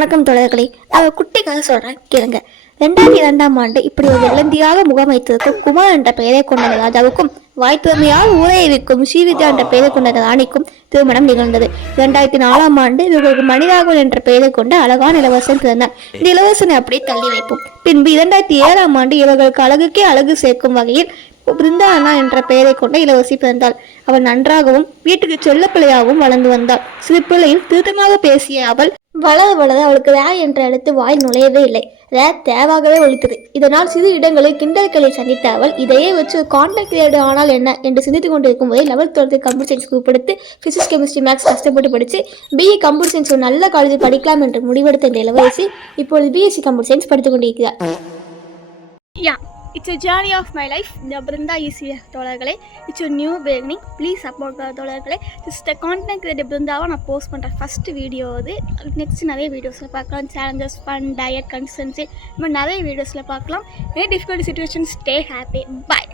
வணக்கம் தோழர்களே. நான் குட்டி கதை சொல்கிறேன் கேளுங்க. 2002ஆம் ஆண்டு இப்படி ஒரு இளந்தியாக முகம் வைத்திருக்கும் குமார் என்ற பெயரை கொண்ட ராஜாவுக்கும் வாய்த்துவமையால் ஊரையை விற்கும் ஸ்ரீவித்யா என்ற பெயரை கொண்ட ராணிக்கும் திருமணம் நிகழ்ந்தது. 2004ஆம் ஆண்டு இவர்களுக்கு மணிராகவன் என்ற பெயரை கொண்ட அழகான இளவரசன் பிறந்தார். இந்த இளவரசனை அப்படியே தள்ளி வைப்போம். பின்பு 2007ஆம் ஆண்டு இவர்களுக்கு அழகுக்கே அழகு சேர்க்கும் வகையில் பிருந்தானா என்ற பெயரை கொண்ட இளவரசி பிறந்தாள். அவள் நன்றாகவும் வீட்டுக்கு செல்ல பிள்ளையாகவும் வளர்ந்து வந்தாள். சிறு பிள்ளையில் திருத்தமாக பேசிய அவள் வளர வளர அவளுக்கு ரே என்ற எழுத்து வாய் நுழையவே இல்லை. ரே தேவாகவே ஒழித்தது. இதனால் சிறு இடங்களில் கிண்டல்களை சந்தித்த அவள் இதையே வச்சு ஒரு கான்டாக்ட் கிரியேட் ஆனால் என்ன என்று சிந்தித்துக் கொண்டிருக்கும் போதே 11th 12th computer science group எடுத்து பிசிக்ஸ் கெமிஸ்ட்ரி மேக்ஸ் கஷ்டப்பட்டு படித்து பிஏ கம்ப்யூட்டர் சயின்ஸ் ஒரு நல்ல காலேஜில் படிக்கலாம் என்று முடிவெடுத்த இந்த இளவரசி இப்பொழுது பிஎஸ்சி கம்ப்யூட்டர் சயின்ஸ் படித்துக் கொண்டிருக்கிறார். It's a journey of my life. The Brinda is here, தோழர்களே. It's a new beginning. Please support தோழர்களே. This is the content that Brindaவை நான் போஸ்ட் பண்ணுற ஃபஸ்ட் வீடியோ அது. நெக்ஸ்ட் நிறைய வீடியோஸில் பார்க்கலாம். சேலஞ்சஸ், ஃபன், டயட், கன்சிஸ்டன்சி, இந்த மாதிரி நிறைய வீடியோஸில் பார்க்கலாம். Any difficult situations, stay happy. Bye.